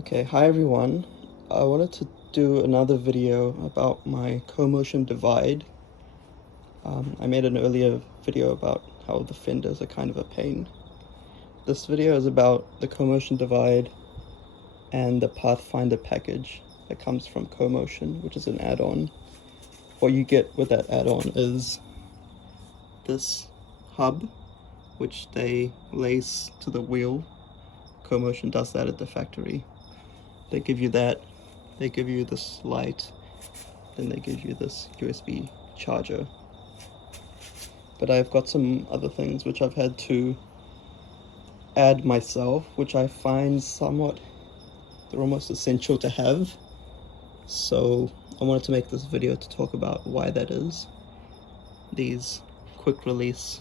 Okay, hi everyone. I wanted to do another video about my co-motion divide. I made an earlier video about how the fenders are kind of a pain. This video is about the co-motion divide and the Pathfinder package that comes from co-motion, which is an add-on. What you get with that add-on is this hub, which they lace to the wheel. Co-motion does that at the factory. They give you that, they give you this light, then they give you this USB charger. But I've got some other things which I've had to add myself, which I find they're almost essential to have. So I wanted to make this video to talk about why that is. These quick release,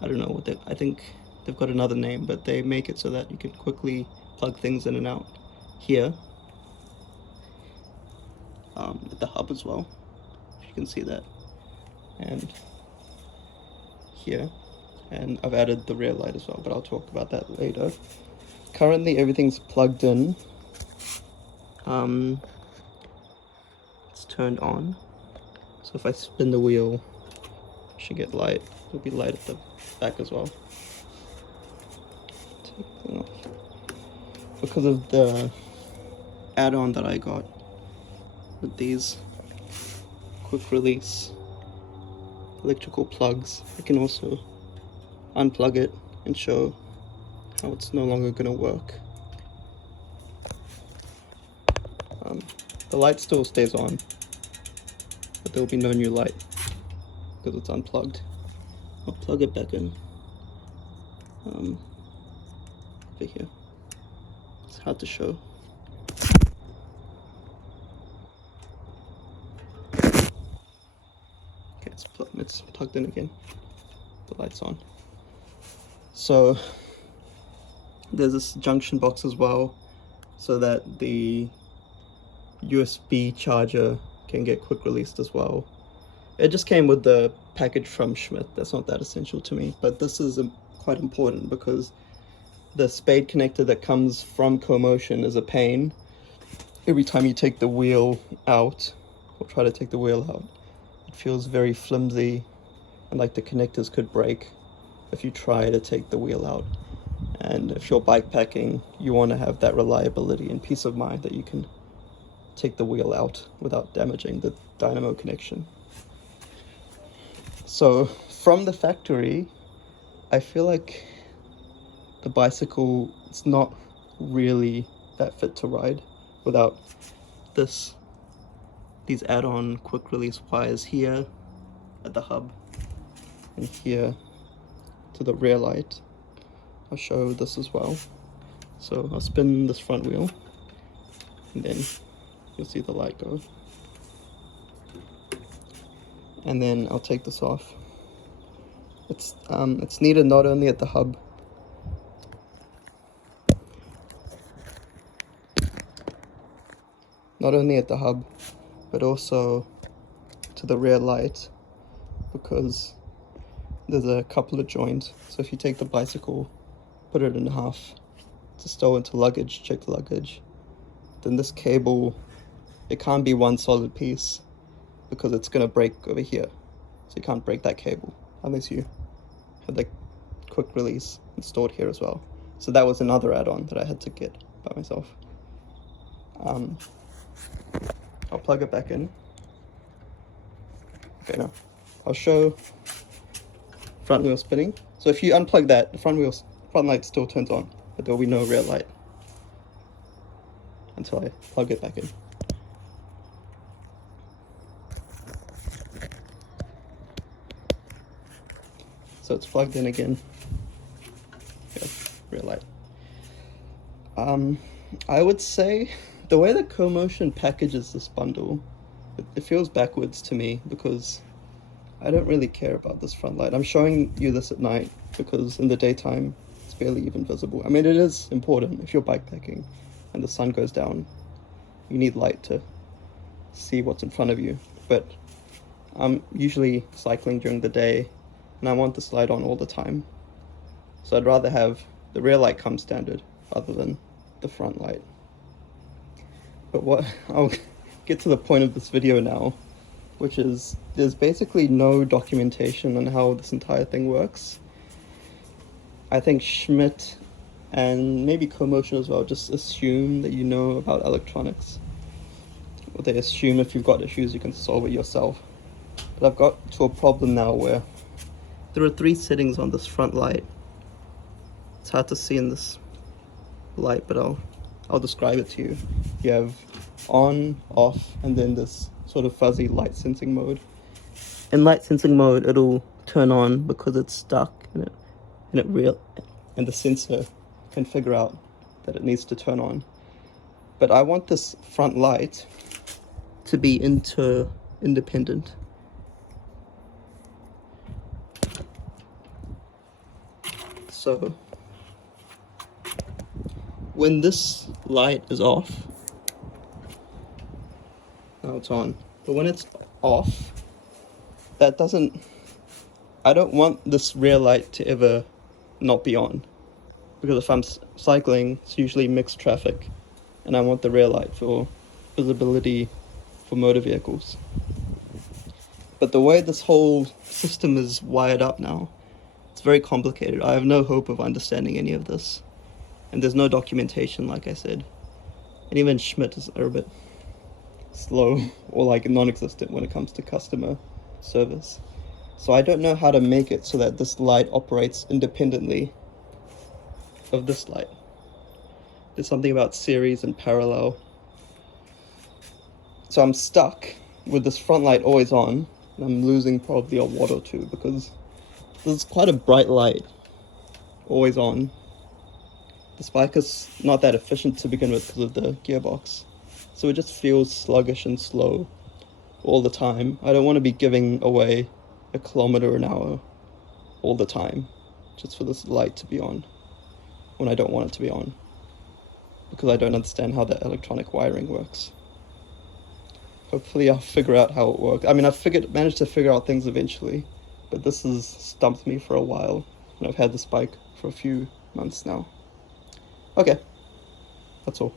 I don't know what I think they've got another name, but they make it so that you can quickly plug things in and out here. At the hub as well, if you can see that, and here, and I've added the rear light as well, but I'll talk about that later. Currently everything's plugged in. It's turned on, so if I spin the wheel, I should get light. There'll be light at the back as well. Take it off. Because of the add-on that I got with these quick release electrical plugs, I can also unplug it and show how it's no longer going to work. The light still stays on, but there'll be no new light because it's unplugged. I'll plug it back in over here. It's hard to show. Okay, it's plugged in again. The light's on. So there's this junction box as well, so that the USB charger can get quick released as well. It just came with the package from Schmidt. That's not that essential to me, but this is quite important because the spade connector that comes from co-motion is a pain. Every time you take the wheel out, or try to take the wheel out, it feels very flimsy, and like the connectors could break if you try to take the wheel out. And if you're bikepacking, you want to have that reliability and peace of mind that you can take the wheel out without damaging the dynamo connection. So from the factory, I feel like the bicycle is not really that fit to ride without these add-on quick release wires here at the hub and here to the rear light. I'll show this as well. So I'll spin this front wheel and then you'll see the light go. And then I'll take this off. It's needed not only at the hub, but also to the rear light, because there's a couple of joints. So if you take the bicycle, put it in half to stow into luggage, check the luggage, then this cable, it can't be one solid piece because it's going to break over here. So you can't break that cable unless you had the quick release installed here as well. So that was another add-on that I had to get by myself. I'll plug it back in. Okay, now I'll show front wheel spinning. So if you unplug that, the front light still turns on, but there will be no rear light until I plug it back in. So it's plugged in again. Yeah, rear light. I would say the way that co-motion packages this bundle, it feels backwards to me because I don't really care about this front light. I'm showing you this at night because in the daytime it's barely even visible. I mean, it is important if you're bikepacking and the sun goes down. You need light to see what's in front of you. But I'm usually cycling during the day and I want this light on all the time. So I'd rather have the rear light come standard rather than the front light. But what I'll get to the point of this video now, which is there's basically no documentation on how this entire thing works. I think Schmidt and maybe Commotion as well just assume that you know about electronics. Or they assume if you've got issues you can solve it yourself. But I've got to a problem now where there are 3 settings on this front light. It's hard to see in this light, but I'll describe it to you. You have on, off, and then this sort of fuzzy light sensing mode. In light sensing mode, it'll turn on because it's stuck, and the sensor can figure out that it needs to turn on. But I want this front light to be independent. So when this light is off, now it's on, but when it's off, I don't want this rear light to ever not be on, because if I'm cycling, it's usually mixed traffic, and I want the rear light for visibility for motor vehicles. But the way this whole system is wired up now, it's very complicated. I have no hope of understanding any of this, and there's no documentation, like I said, and even Schmidt is a bit slow or like non-existent when it comes to customer service. So I don't know how to make it so that this light operates independently of this light. There's something about series and parallel. So I'm stuck with this front light always on, and I'm losing probably a watt or two because there's quite a bright light always on. This bike is not that efficient to begin with because of the gearbox, so it just feels sluggish and slow all the time. I don't want to be giving away 1 kilometer an hour all the time just for this light to be on when I don't want it to be on, because I don't understand how that electronic wiring works. Hopefully I'll figure out how it works. I mean, I've managed to figure out things eventually, but this has stumped me for a while, and I've had this bike for a few months now. Okay, that's all.